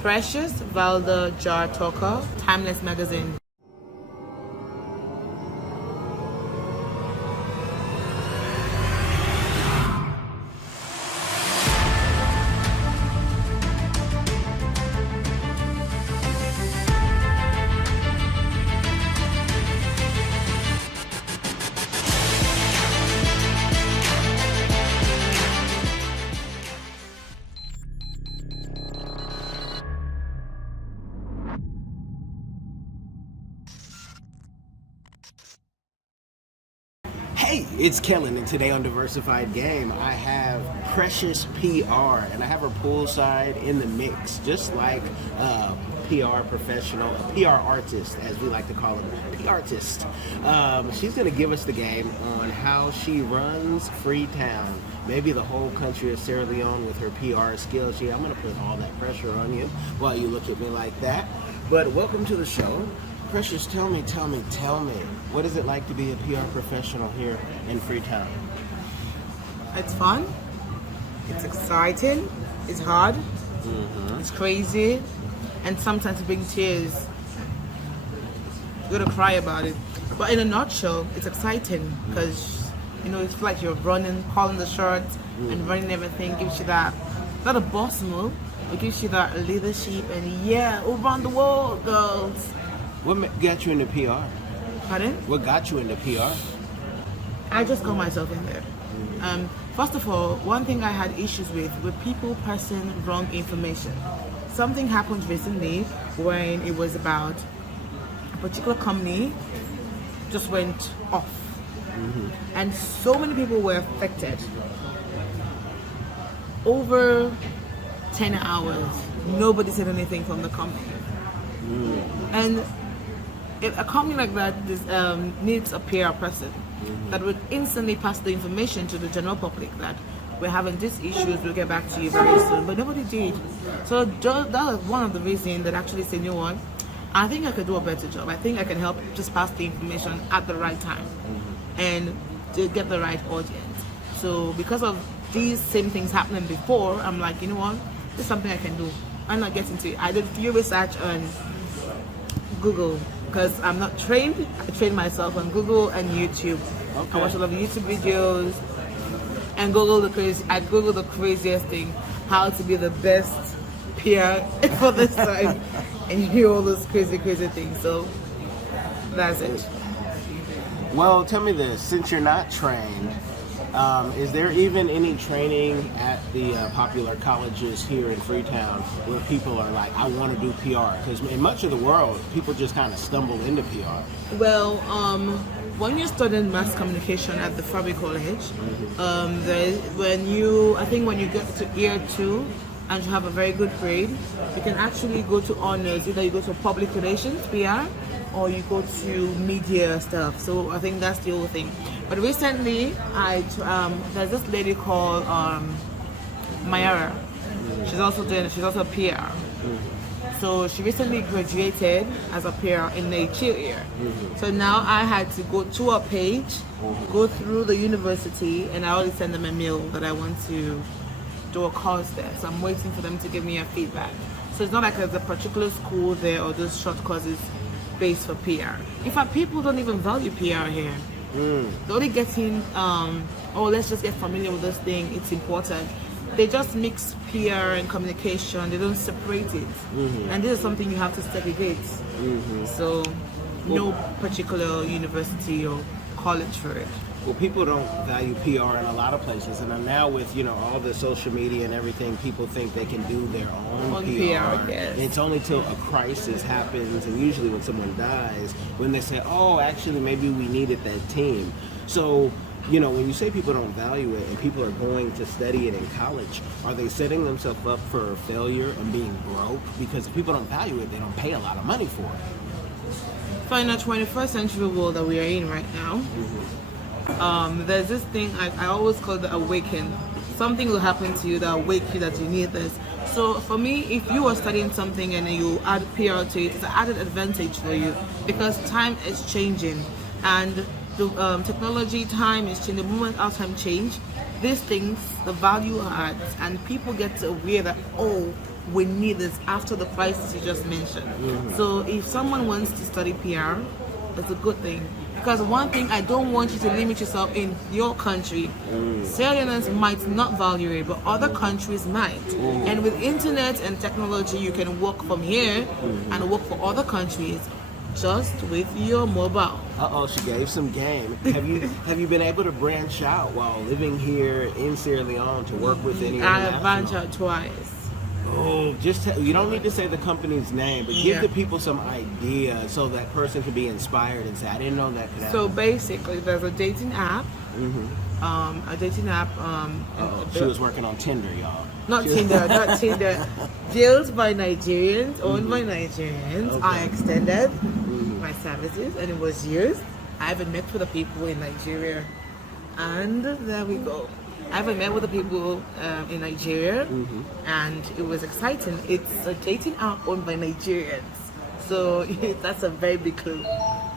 Precious Valda Jah-Tucker, Timeless Magazine. Hey, it's Kellen, and today on Diversified Game, I have Precious PR, and I have her poolside in the mix, just like a PR professional, a PR artist, as we like to call them, P-artist. She's going to give us the game on how she runs Freetown, maybe the whole country of Sierra Leone with her PR skills. Yeah, I'm going to put all that pressure on you while you look at me like that. But welcome to the show. Precious, tell me, what is it like to be a PR professional here in Freetown? It's fun, it's exciting, it's hard, it's crazy, and sometimes it brings tears. You're gonna cry about it. But in a nutshell, it's exciting because it's like you're running, calling the shots, and running everything. Gives you that, not a boss move, it gives you that leadership and over on the world, girls. What got you into PR? Pardon? What got you into PR? I just got myself in there. First of all, one thing I had issues with people passing wrong information. Something happened recently when it was about a particular company just went off. And so many people were affected. Over 10 hours, nobody said anything from the company. And if a company like that needs a PR person that would instantly pass the information to the general public that we're having these issues, we'll get back to you very soon, but nobody did. So that was one of the reasons that actually said, you know what, I think I could do a better job. I think I can help just pass the information at the right time and to get the right audience. So because of these same things happening before, I'm like, you know what, this is something I can do. I'm not getting to it. I did a few research on Google because I'm not trained. I trained myself on Google and YouTube. Okay. I watch a lot of YouTube videos and I Google the craziest thing, how to be the best PR for this time, and you hear all those crazy things. So that's it. Well, tell me this: since you're not trained, is there even any training at the popular colleges here in Freetown where people are like, I want to do PR? Because in much of the world, people just kind of stumble into PR. Well, when you're studying mass communication at the Fabric College, when you get to year 2 and you have a very good grade, you can actually go to honors. Either you go to public relations, PR, or you go to media stuff. So I think that's the whole thing. But recently, there's this lady called Mayara. She's also a PR. So she recently graduated as a PR in Nigeria. So now I had to go to her page, go through the university, and I already send them a mail that I want to do a course there. So I'm waiting for them to give me a feedback. So it's not like there's a particular school there or those short courses based for PR. In fact, people don't even value PR here. They're only getting, let's just get familiar with this thing, it's important. They just mix PR and communication, they don't separate it. And this is something you have to segregate. So, no particular university or college for it. Well, people don't value PR in a lot of places, and now with all the social media and everything, people think they can do their own PR. Yes. It's only till a crisis happens, and usually when someone dies, when they say, "Oh, actually, maybe we needed that team." So, when you say people don't value it, and people are going to study it in college, are they setting themselves up for failure and being broke? Because if people don't value it, they don't pay a lot of money for it. In the 21st century world that we are in right now. There's this thing I always call the awaken. Something will happen to you that will wake you that you need this. So for me, if you are studying something and you add PR to it, it's an added advantage for you because time is changing and the technology time is changing. The moment our time change, these things, the value adds, and people get aware that we need this after the prices you just mentioned. So if someone wants to study PR, it's a good thing. Because one thing, I don't want you to limit yourself in your country. Sierra Leoneans might not value it, but other countries might. And with internet and technology, you can work from here and work for other countries just with your mobile. She gave some game. Have you been able to branch out while living here in Sierra Leone to work with any I have international? branched out twice. Oh, you don't need to say the company's name, but give the people some idea so that person can be inspired and say, I didn't know that could happen. So basically, there's a dating app. A dating app. She was working on Tinder, y'all. Not Tinder. Built by Nigerians, owned by Nigerians. Okay. I extended my services, and it was used. I haven't met with the people in Nigeria, and there we go. I haven't met with the people in Nigeria, and it was exciting. It's a dating app owned by Nigerians, so that's a very big clue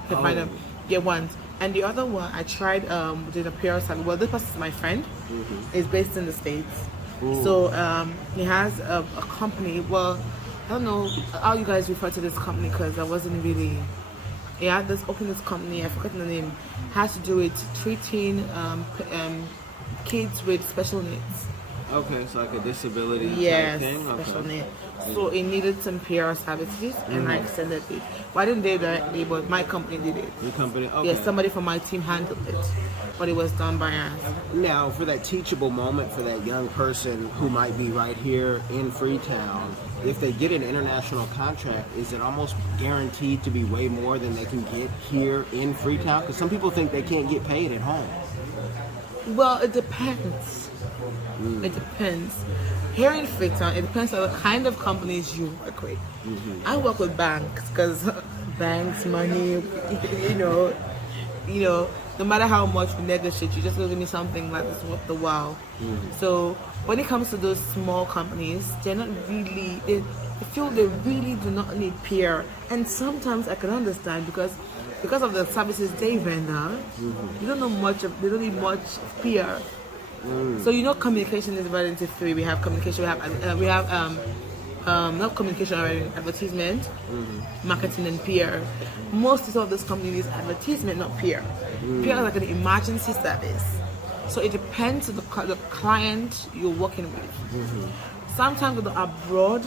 to find out. Get one. And the other one, I tried doing a PR service. Well, this person is my friend. Is based in the States. So he has a company. Well, I don't know how you guys refer to this company because I wasn't really. He had this company. I forgot the name. Has to do with treating kids with special needs. Okay, so like a disability Yes, type thing? Okay. special needs. So it needed some PR services, and I extended it. Well, I didn't do it directly, but my company did it. Your company? Okay. Yes, somebody from my team handled it, but it was done by us. Now, for that teachable moment for that young person who might be right here in Freetown, if they get an international contract, is it almost guaranteed to be way more than they can get here in Freetown? Because some people think they can't get paid at home. Well, it depends. It depends. Here in Freetown, it depends on the kind of companies you work with. I work with banks because banks, money, you know, no matter how much we negotiate, you just give me something like this worth the while. So when it comes to those small companies, they're not really, they feel they really do not need PR. And sometimes I can understand because of the services they render, you don't know much of, they don't need much PR. So communication is divided into three. We have communication, we have not communication, advertisement, marketing, and PR. Most of this company is advertisement, not PR. PR is like an emergency service. So it depends on the client you're working with. Sometimes with the abroad,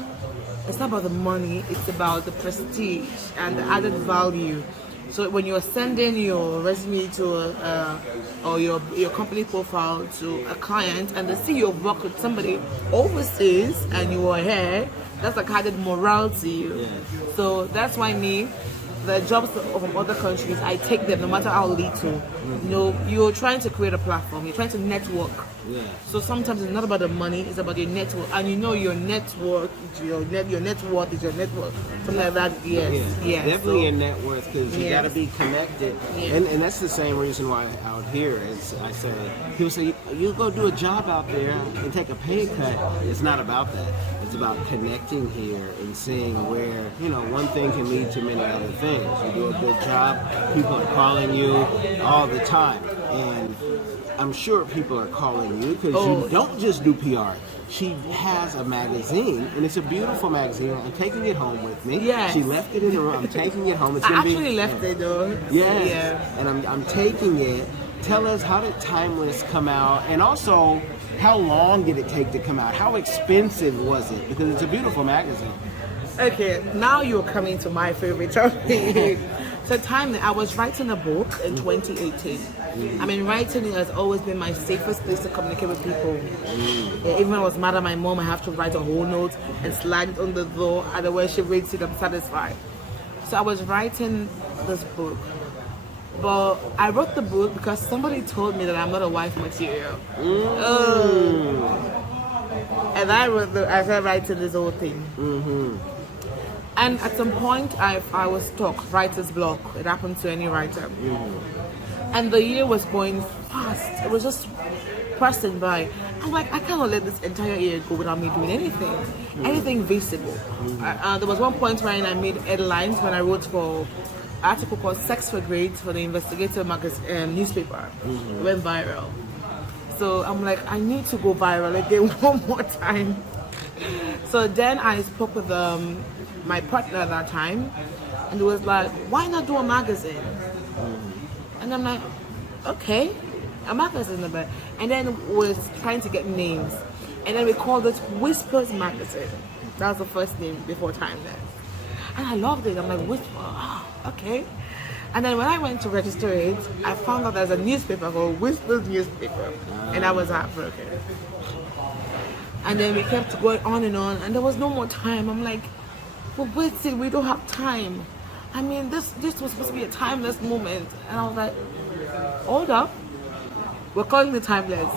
it's not about the money, it's about the prestige and the added value. So when you're sending your resume to or your company profile to a client and they see you've worked with somebody overseas and you are here, that's like added morale to you. So that's why the jobs from other countries, I take them no matter how little. You're trying to create a platform, you're trying to network. So sometimes it's not about the money, it's about your network. And your network, your net worth is your network. Something like that, yes. Definitely your net worth because you got to be connected. And that's the same reason why out here, as I said, people say, you go do a job out there and take a pay cut. It's not about that. It's about connecting here and seeing where, one thing can lead to many other things. You do a good job, people are calling you all the time. And I'm sure people are calling you because you don't just do PR. She has a magazine, and it's a beautiful magazine. I'm taking it home with me. Yes. She left it in the room. I'm taking it home. It's I gonna actually be, left it though. Yes. Yeah. And I'm taking it. Tell us, how did Timeless come out? And also, how long did it take to come out? How expensive was it? Because it's a beautiful magazine. Okay, now you're coming to my favorite topic. So I was writing a book in 2018. Writing has always been my safest place to communicate with people. Even when I was mad at my mom, I have to write a whole note and slide it on the door. Otherwise, she reads it, I'm satisfied. So I was writing this book. But I wrote the book because somebody told me that I'm not a wife material. And I started writing this whole thing. And at some point, I was stuck, writer's block. It happened to any writer. And the year was going fast. It was just passing by. I'm like, I cannot let this entire year go without me doing anything visible. There was one point where I made headlines when I wrote for an article called Sex for Grades for the Investigator newspaper. It went viral. So I'm like, I need to go viral again one more time. So then I spoke with my partner at that time, and it was like, why not do a magazine? And I'm like, okay, a magazine of it. And then was trying to get names, and then we called it Whispers Magazine. That was the first name before Timeless, and I loved it. I'm like, Whisper, okay. And then when I went to register it, I found out there's a newspaper called Whispers Newspaper, and I was heartbroken. And then we kept going on, and there was no more time. I'm like, well, wait, see, we don't have time. I mean, this was supposed to be a timeless moment. And I was like, hold up, we're calling it Timeless.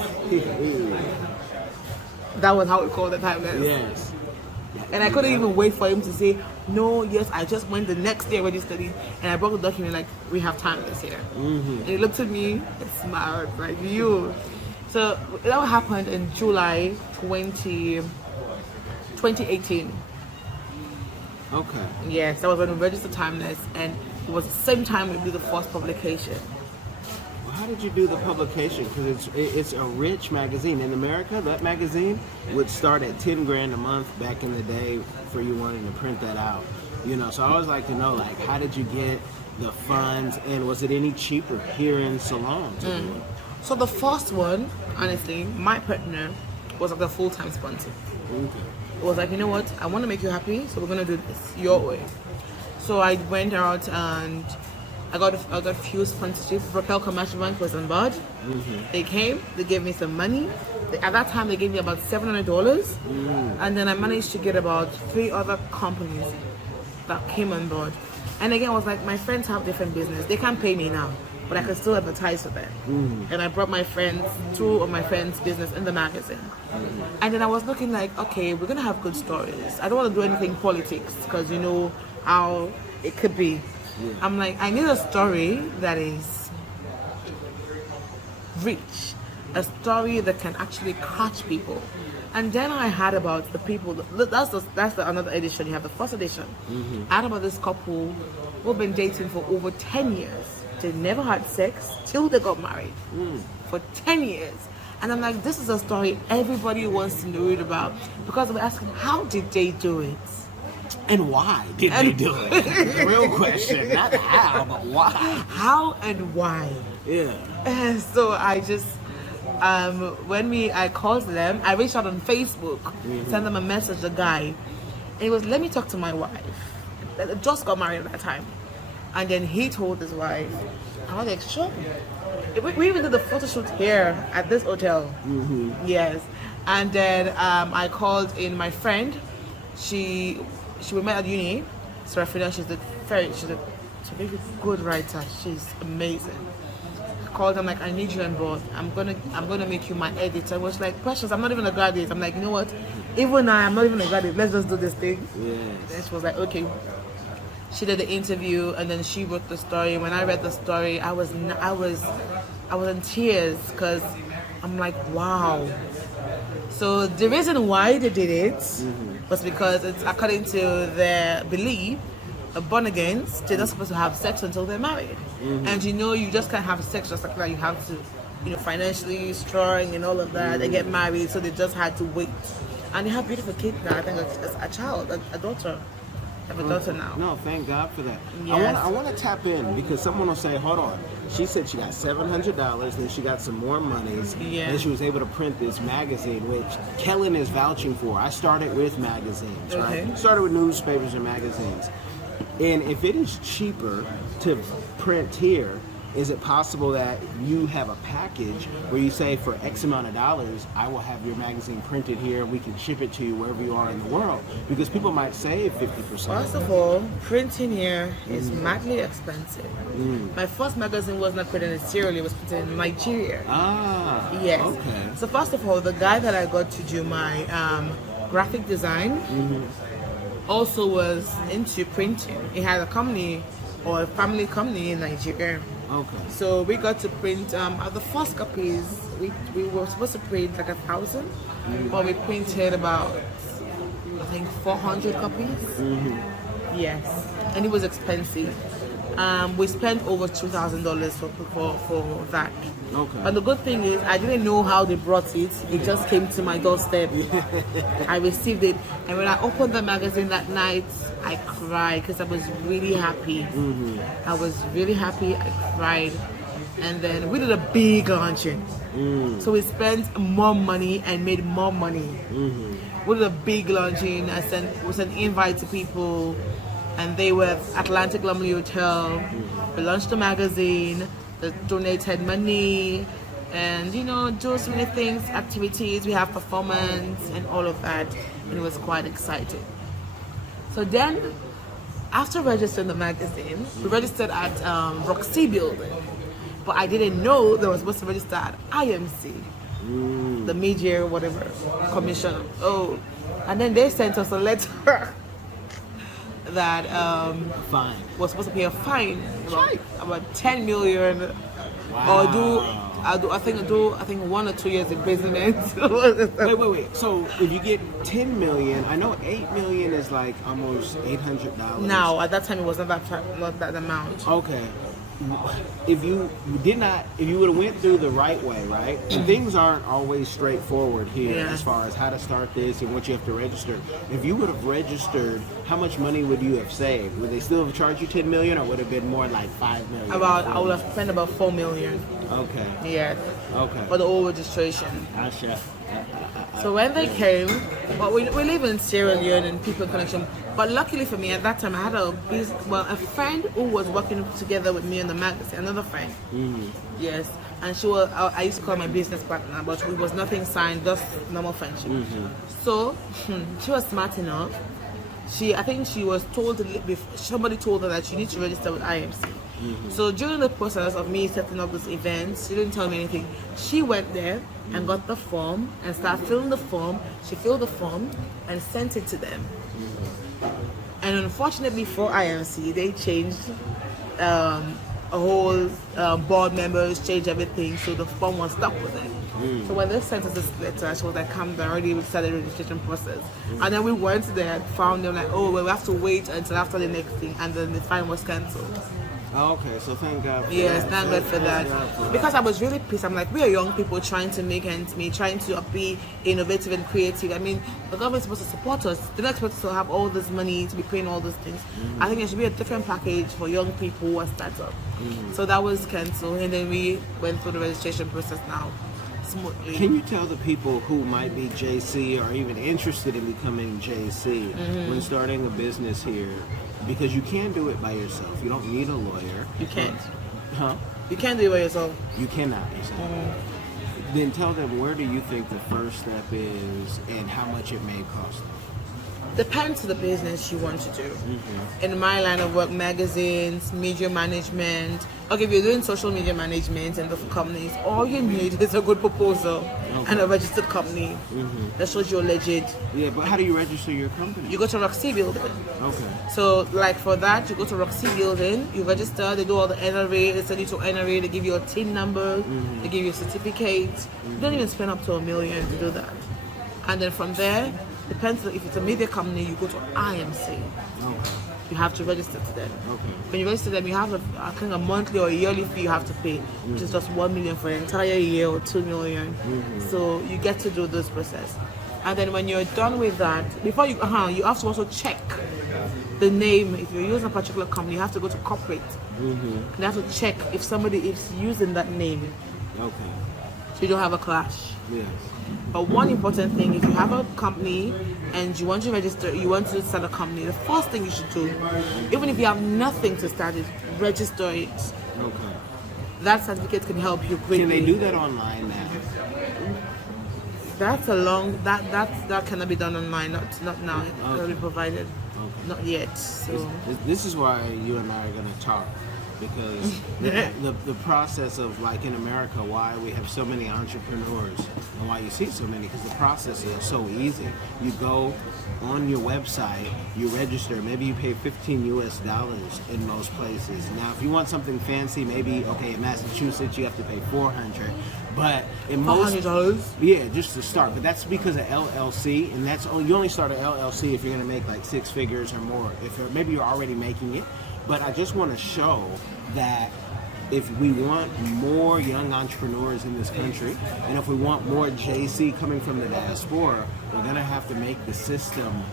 That was how we called it Timeless. Yes. And I couldn't even wait for him to say, no, yes, I just went the next day registered, and I brought the document like, we have Timeless here. And he looked at me and smiled, like, you. So that happened in July 2018. Okay. Yes, that was when we registered Timeless, and it was the same time we did the first publication. Well, how did you do the publication? Because it's a rich magazine. In America, that magazine would start at 10 grand a month back in the day for you wanting to print that out. You know, so I always like to know, like, how did you get the funds, and was it any cheaper here in Ceylon to do it? So the first one, honestly, my partner was like a full-time sponsor. Okay. It was like, you know what, I want to make you happy, so we're going to do this your way. So I went out and I got a few sponsorships. Raquel Commercial Bank was on board. They came, they gave me some money. At that time, they gave me about $700. And then I managed to get about 3 other companies that came on board. And again, I was like, my friends have different business. They can't pay me now, but I can still advertise for them. And I brought my friends, 2 of my friends' business in the magazine. And then I was looking like, okay, we're gonna have good stories. I don't want to do anything politics, because you know how it could be. I'm like, I need a story that is rich, a story that can actually catch people. And then I heard about the people. That's another edition. You have the first edition. I heard about this couple who've been dating for over 10 years. They never had sex till they got married for 10 years. And I'm like, this is a story everybody wants to read about, because we're asking, how did they do it? And why did they do it? The real question, not how, but why. How and why? Yeah. And so I just, I called them, I reached out on Facebook, sent them a message, the guy. And he was, let me talk to my wife. I just got married at that time. And then he told his wife. I was like, sure. We even did the photo shoot here at this hotel. Yes. And then I called in my friend. She we met at uni. Serafina, she's a very good writer. She's amazing. I called them like, I need you on board. I'm gonna make you my editor. I was like, Precious, I'm not even a graduate. I'm like, you know what? Even I'm not even a graduate. Let's just do this thing. Yes. And she was like, okay. She did the interview, and then she wrote the story. When I read the story, I was in tears, because I'm like, wow. So the reason why they did it was because it's according to their belief, born agains, they're not supposed to have sex until they're married. And you know, you just can't have sex just like that. You have to, you know, financially strong and all of that. They get married, so they just had to wait. And they have beautiful kids now. I think it's a child, a daughter. I have a daughter now. No, thank God for that. Yes. I want to tap in, because someone will say, hold on. She said she got $700, then she got some more monies, and she was able to print this magazine, which Kellen is vouching for. I started with magazines, right? Started with newspapers and magazines. And if it is cheaper to print here, is it possible that you have a package where you say, for X amount of dollars, I will have your magazine printed here and we can ship it to you wherever you are in the world? Because people might save 50%. First of all, printing here is madly expensive. My first magazine was not printed in Sierra Leone, it was printed in Nigeria. Ah, yes. Okay. So first of all, the guy that I got to do my graphic design also was into printing. He had a company, or a family company in Nigeria. Okay. So we got to print the first copies. We were supposed to print like 1,000, but we printed about, I think, 400 copies. Yes, and it was expensive. We spent over $2,000 for that. Okay. But the good thing is, I didn't know how they brought it. It just came to my doorstep. I received it, and when I opened the magazine that night, I cried because I was really happy. I was really happy. I cried, and then we did a big launching. So we spent more money and made more money. We did a big launching. We sent invite to people, and they were at Atlantic Lumley Hotel. We launched the magazine. They donated money, and do so many things, activities. We have performance and all of that, and it was quite exciting. So then, after registering the magazine, we registered at Roxy Building, but I didn't know they were supposed to register at IMC, the Media whatever commission. Oh, and then they sent us a letter that Fine. was supposed to pay a fine about 10 million, Wow. or I think 1 or 2 years imprisonment. Wait. So if you get 10 million, I know 8 million is like almost $800. Now at that time it was not that amount. Okay. If you would have went through the right way, right? And things aren't always straightforward here Yeah. as far as how to start this and what you have to register. If you would have registered, how much money would you have saved? Would they still have charged you 10 million, or would it have been more like 5 million? I would have spent about 4 million. Okay. Yeah. Okay. For the whole registration. Gotcha. So when they came, well, we live in Sierra Leone and people connection. But luckily for me, at that time, I had a friend who was working together with me in the magazine, another friend. Yes, and she was. I used to call her my business partner, but it was nothing signed, just normal friendship. So she was smart enough. I think she was told somebody told her that she needs to register with IMC. So during the process of me setting up this event, she didn't tell me anything. She went there and got the form and started filling the form. She filled the form and sent it to them. And unfortunately for IMC, they changed a whole board members, changed everything, so the form was stuck with it. So when they sent us this letter, she was like, "Come down, already we started the registration process." And then we went there and found them like, "Oh, well, we have to wait until after the next thing," and then the fine was cancelled. Oh, okay, so thank God for Yes, that. thank God for that. Because I was really pissed. I'm like, we are young people trying to make ends meet, trying to be innovative and creative. I mean, the government's supposed to support us. They're not supposed to have all this money to be paying all those things. I think there should be a different package for young people who are startup. So that was cancelled, and then we went through the registration process now smoothly. Can you tell the people who might be JC or even interested in becoming JC when starting a business here? Because you can do it by yourself. You don't need a lawyer. You can't. Huh? You can't do it by yourself. You cannot yourself. Then tell them, where do you think the first step is and how much it may cost them? Depends on the business you want to do. In my line of work, magazines, media management. Okay, if you're doing social media management and the companies, all you need is a good proposal and a registered company that shows you're legit. Yeah, but how do you register your company? You go to Roxy Building. Okay. So, like for that, you go to Roxy Building, you register, they do all the NRA, they send you to NRA, they give you a TIN number, they give you a certificate. You don't even spend up to $1 million to do that. And then from there, depends if it's a media company, you go to IMC. Okay. You have to register to them. Okay. When you register them, you have a monthly or a yearly fee you have to pay, which is just $1 million for an entire year or $2 million. So you get to do this process. And then when you're done with that, before you have to also check the name. If you're using a particular company, you have to go to corporate. You have to check if somebody is using that name, Okay. so you don't have a clash. Yes. But one important thing, if you have a company and you want to register, you want to start a company, the first thing you should do, even if you have nothing to start it, register it. Okay. That certificate can help you quickly. Can they do that online now? That's that cannot be done online, not now. It'll be provided. Okay. Not yet. So This is why you and I are going to talk, because the process of, like in America, why we have so many entrepreneurs and why you see so many, because the process is so easy. You go on your website, you register, maybe you pay $15 US in most places. Now, if you want something fancy, maybe, okay, in Massachusetts you have to pay $400, But in most, $400. yeah, just to start. But that's because of LLC, and you only start an LLC if you're going to make like 6 figures or more. Maybe you're already making it. But I just want to show that if we want more young entrepreneurs in this country, and if we want more JC coming from the diaspora, we're going to have to make the system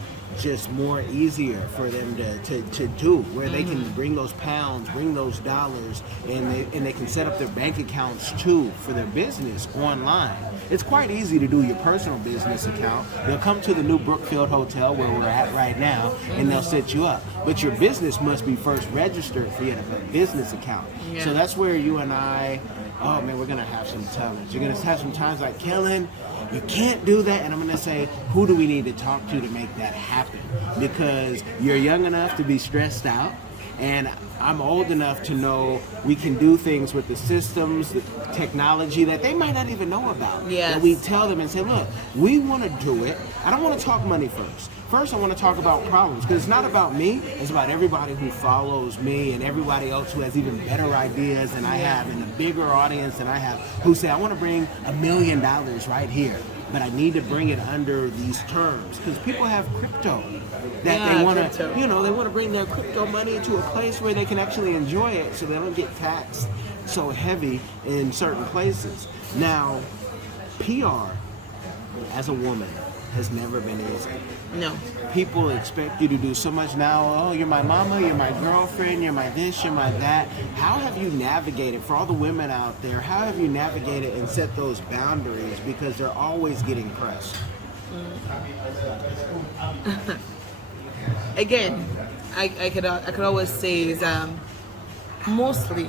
just more easier for them to do, where they can bring those pounds, bring those dollars, and they can set up their bank accounts too for their business online. It's quite easy to do your personal business account. They'll come to the new Brookfield Hotel where we're at right now, and they'll set you up. But your business must be first registered for you to have a business account. Yeah. So that's where you and I, oh man, we're gonna have some times. You're gonna have some times like, Kellen, you can't do that, and I'm going to say, who do we need to talk to make that happen? Because you're young enough to be stressed out, and I'm old enough to know we can do things with the systems, the technology that they might not even know about. Yes. That we tell them and say, look, we want to do it. I don't want to talk money first. First, I want to talk about problems, because it's not about me. It's about everybody who follows me and everybody else who has even better ideas than I have and a bigger audience than I have, who say, I want to bring $1 million right here, but I need to bring it under these terms. Because people have crypto that they want to, they want to bring their crypto money into a place where they can actually enjoy it so they don't get taxed so heavy in certain places. Now, PR as a woman has never been easy. No. People expect you to do so much now. Oh, you're my mama, you're my girlfriend, you're my this, you're my that. How have you navigated, for all the women out there, how have you navigated and set those boundaries? Because they're always getting pressed. Again, I could always say is mostly,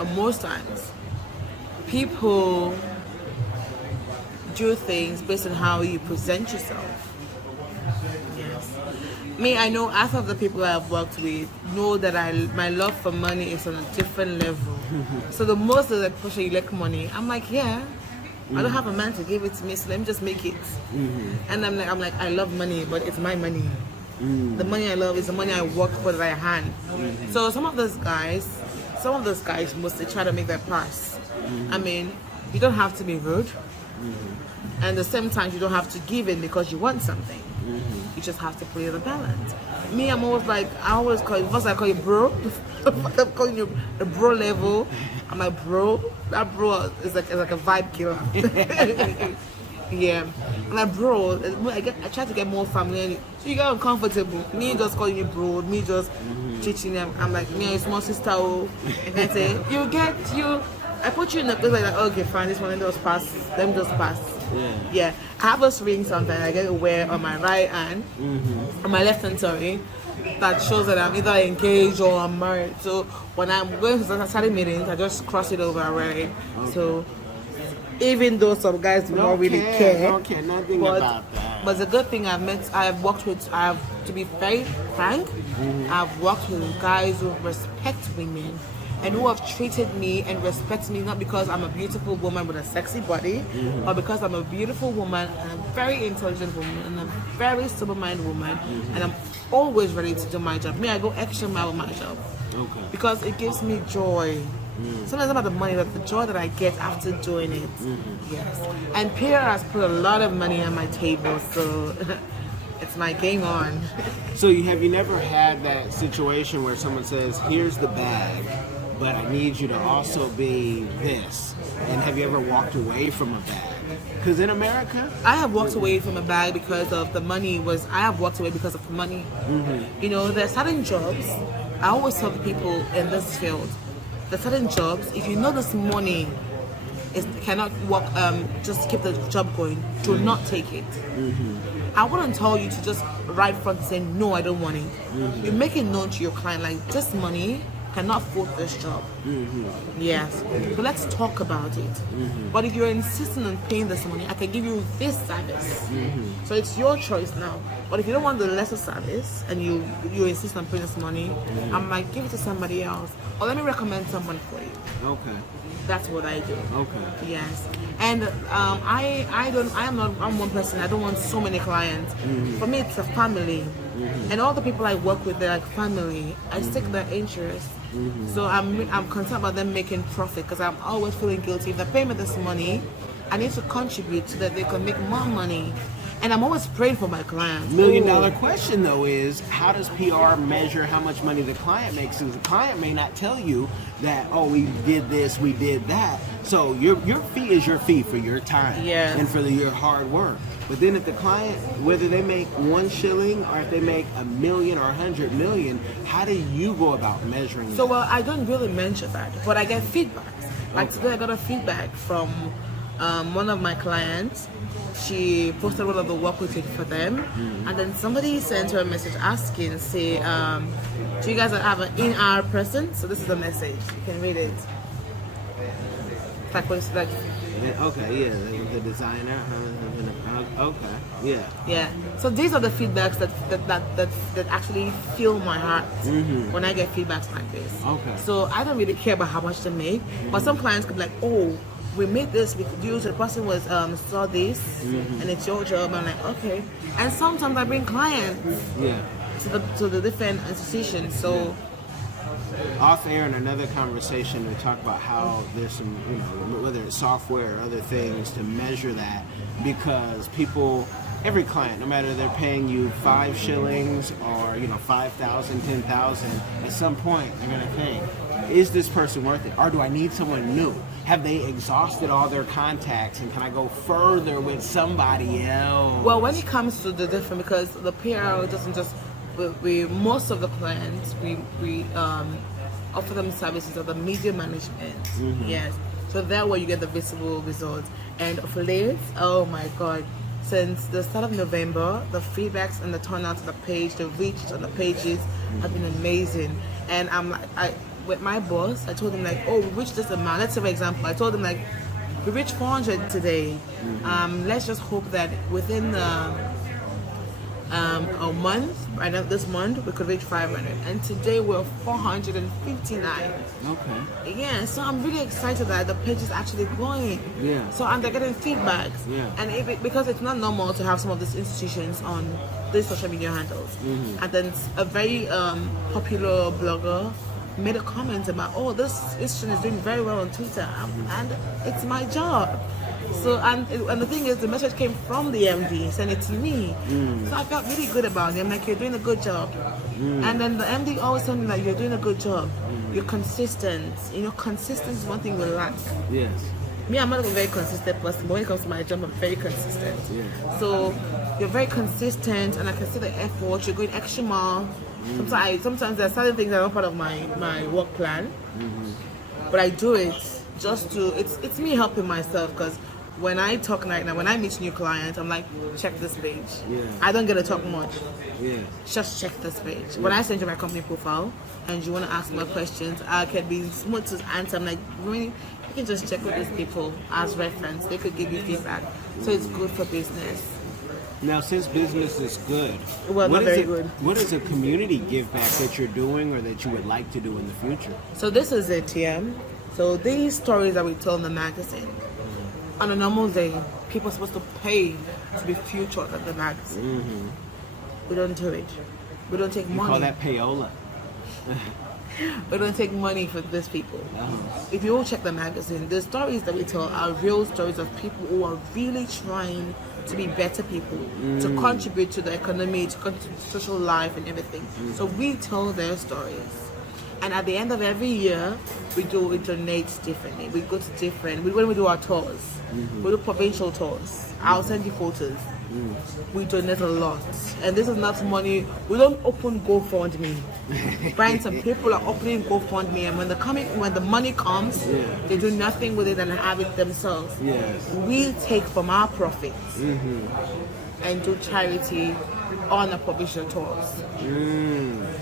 or most times, people do things based on how you present yourself. Yes. Me, I know half of the people I've worked with know that my love for money is on a different level. So the most of the pressure you like money, I'm like, yeah, I don't have a man to give it to me, so let me just make it. And I'm like, I love money, but it's my money. The money I love is the money I work for that I hand. So some of those guys mostly try to make that pass. I mean, you don't have to be rude. And at the same time, you don't have to give in because you want something. You just have to play the balance. Me, I'm always like, I always call you, once I call you bro, I'm calling you the bro level. I'm like, bro, that bro is like a vibe killer. Yeah. I'm like, bro, I try to get more familiar. So you get uncomfortable. Me just calling you bro, me just teaching them. I'm like, me and your small sister, and I say, I put you in a place like, okay, fine, this one, let me just pass. Yeah. I have a ring sometimes I get to wear on my right hand, on my left hand, sorry, that shows that I'm either engaged or I'm married. So when I'm going to Saturday meetings, I just cross it over, right? Okay. So even though some guys do not really care. Don't care nothing about that. But the good thing to be very frank, I've worked with guys who respect women and who have treated me and respect me not because I'm a beautiful woman with a sexy body, but because I'm a beautiful woman and a very intelligent woman and a very sober-minded woman, and I'm always ready to do my job. Me, I go extra mile with my job because it gives me joy. Sometimes about the money, but the joy that I get after doing it. Yes. And PR has put a lot of money on my table, so it's my game on. So have you never had that situation where someone says, here's the bag, but I need you to also be this? And have you ever walked away from a bag? Because in America, I have walked away from a bag because of the money. I have walked away because of the money. There's certain jobs. I always tell the people in this field, there's certain jobs, if you know this money cannot work, just keep the job going, do not take it. I wouldn't tell you to just right front say, no, I don't want it. You make it known to your client, like, this money cannot afford this job. Yes. So let's talk about it. But if you're insisting on paying this money, I can give you this service. So it's your choice now. But if you don't want the lesser service and you insist on paying this money, I might give it to somebody else. Or let me recommend someone for you. Okay. That's what I do. Okay. Yes. And I'm one person. I don't want so many clients. For me, it's a family. And all the people I work with, they're like family. I seek their interest. So I'm concerned about them making profit because I'm always feeling guilty. If they pay me this money, I need to contribute so that they can make more money. And I'm always praying for my clients. $1,000,000 question though is, how does PR measure how much money the client makes? Because the client may not tell you that, oh, we did this, we did that. So your fee is your fee for your time and for your hard work. But then if the client, whether they make 1 shilling or if they make $1 million or 100 million, how do you go about measuring So that? well, I don't really measure that, but I get feedback. Like today I got a feedback from one of my clients. She posted one of the work we did for them, and then somebody sent her a message asking, say, do you guys have an in-hour person? So this is the message. You can read it. Like, The designer. Okay, yeah. So these are the feedbacks that actually fill my heart when I get feedbacks like this. Okay. So I don't really care about how much they make, but some clients could be like, oh, we made this with you, so the person was saw this, and it's your job. I'm like, okay. And sometimes I bring clients to the different institutions. So off air in another conversation, we talk about how there's some, whether it's software or other things to measure that, because people, every client, no matter they're paying you 5 shillings or 5,000, 10,000, at some point they're gonna think, is this person worth it, or do I need someone new? Have they exhausted all their contacts, and can I go further with somebody else? well, when it comes to the different, because the PR doesn't just we most of the clients we offer them services of the media management. Yes, so that way you get the visible results. And of late, oh my god, since the start of November, the feedbacks and the turnout to the page, the reach on the pages have been amazing. And with my boss, I told him like, oh, we reached this amount. Let's say for example, I told him like, we reached 400 today. Let's just hope that within a month, right now this month, we could reach 500. And today we're 459. Okay. Yeah, so I'm really excited that the page is actually growing. Yeah. So and they're getting feedbacks. Yeah. And because it's not normal to have some of these institutions on these social media handles. And then a very popular blogger made a comment about, oh, this institution is doing very well on Twitter, and it's my job. So and the thing is, the message came from the MD, sent it to me. So I felt really good about it. I'm like, you're doing a good job. And then the MD always told me like, you're doing a good job. You're consistent. Consistency is one thing we lack. Yes. Me, I'm not a very consistent person, but when it comes to my job, I'm very consistent. Yeah. So you're very consistent, and I can see the effort. You're going extra mile. Sometimes there are certain things that are not part of my work plan, but I do it just to. It's me helping myself, because when I talk right now, when I meet new clients, I'm like, check this page. Yeah. I don't get to talk much. Yeah. Just check this page. When I send you my company profile and you want to ask more questions, I can be smooth to answer. I'm like, really, you can just check with these people as reference. They could give you feedback. So it's good for business. Now, since business is good, Well, not very good. What is a community give back that you're doing or that you would like to do in the future? So this is it, yeah. So these stories that we tell in the magazine, on a normal day, people are supposed to pay to be featured at the magazine. We don't do it. We don't take money. Call that payola. We don't take money for these people. If you all check the magazine, the stories that we tell are real stories of people who are really trying to be better people, to contribute to the economy, to contribute to social life and everything. So we tell their stories. And at the end of every year, we donate differently. We go to different, when we do our tours, we do provincial tours. I'll send you photos. We donate a lot. And this is not money, we don't open GoFundMe. Right? Some people are opening GoFundMe, and when the money comes, they do nothing with it and have it themselves. Yes. We take from our profits and do charity on the provincial tours.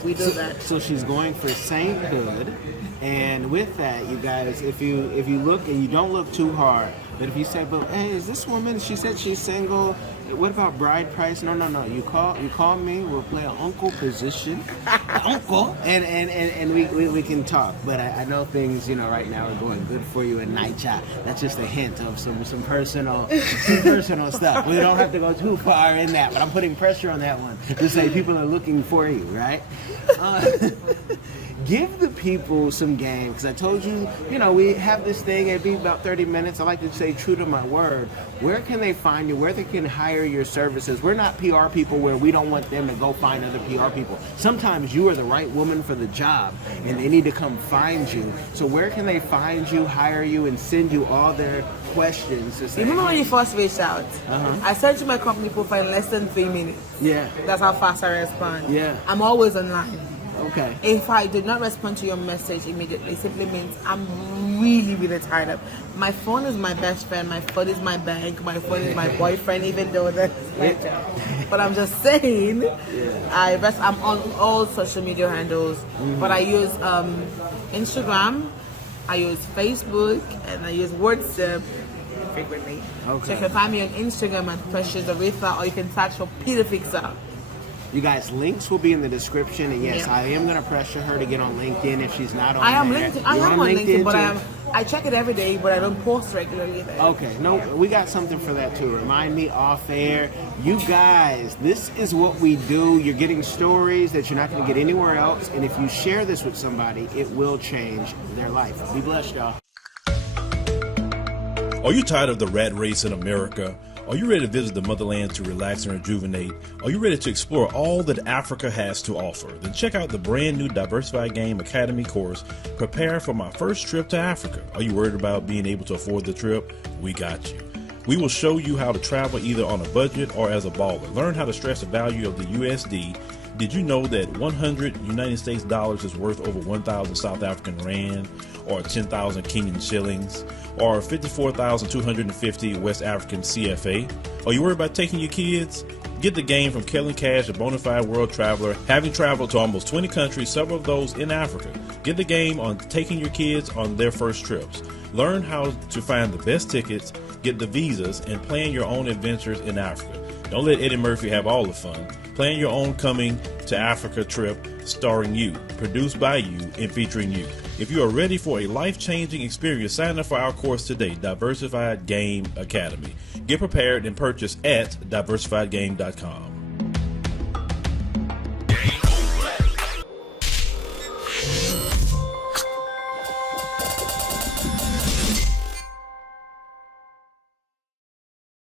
We do that. So she's going for sainthood, and with that, you guys, if you look and you don't look too hard, But if you say, but hey, is this woman? She said she's single. What about bride price? No. You call me. We'll play an uncle position, uncle, and we can talk. But I know things, right now are going good for you in Nigeria. That's just a hint of some personal stuff. We don't have to go too far in that. But I'm putting pressure on that one to say people are looking for you, right? Give the people some game, because I told you, we have this thing, it'd be about 30 minutes. I like to say true to my word. Where can they find you? Where they can hire your services? We're not PR people where we don't want them to go find other PR people. Sometimes you are the right woman for the job, and they need to come find you. So where can they find you, hire you, and send you all their questions? To say, remember when you first reached out? I sent you my company profile in less than 3 minutes. Yeah. That's how fast I respond. Yeah. I'm always online. Okay. If I did not respond to your message immediately, it simply means I'm really, really tired up. My phone is my best friend. My phone is my bank. My phone is my boyfriend, even though that's my job. But I'm just saying, I'm on all social media handles. But I use Instagram, I use Facebook, and I use WhatsApp frequently. Okay. So you can find me on Instagram at Precious Aretha, or you can search for Peter Fixer. You guys, links will be in the description, and yes, Yeah. I am going to pressure her to get on LinkedIn if she's not on I am there. LinkedIn. I You're am on LinkedIn, but too? I check it every day, but I don't post regularly there. Okay, no, we got something for that too. Remind me off air. You guys, this is what we do. You're getting stories that you're not going to get anywhere else, and if you share this with somebody, it will change their life. Be blessed, y'all. Are you tired of the rat race in America? Are you ready to visit the motherland to relax and rejuvenate? Are you ready to explore all that Africa has to offer? Then check out the brand new Diversified Game Academy course, Prepare for My First Trip to Africa. Are you worried about being able to afford the trip? We got you. We will show you how to travel either on a budget or as a baller. Learn how to stress the value of the USD. Did you know that 100 United States dollars is worth over 1,000 South African rand, or 10,000 Kenyan shillings, or 54,250 West African CFA? Are you worried about taking your kids? Get the game from Kellen Cash, a bona fide world traveler, having traveled to almost 20 countries, several of those in Africa. Get the game on taking your kids on their first trips. Learn how to find the best tickets, get the visas, and plan your own adventures in Africa. Don't let Eddie Murphy have all the fun. Plan your own coming to Africa trip starring you, produced by you, and featuring you. If you are ready for a life-changing experience, sign up for our course today, Diversified Game Academy. Get prepared and purchase at diversifiedgame.com.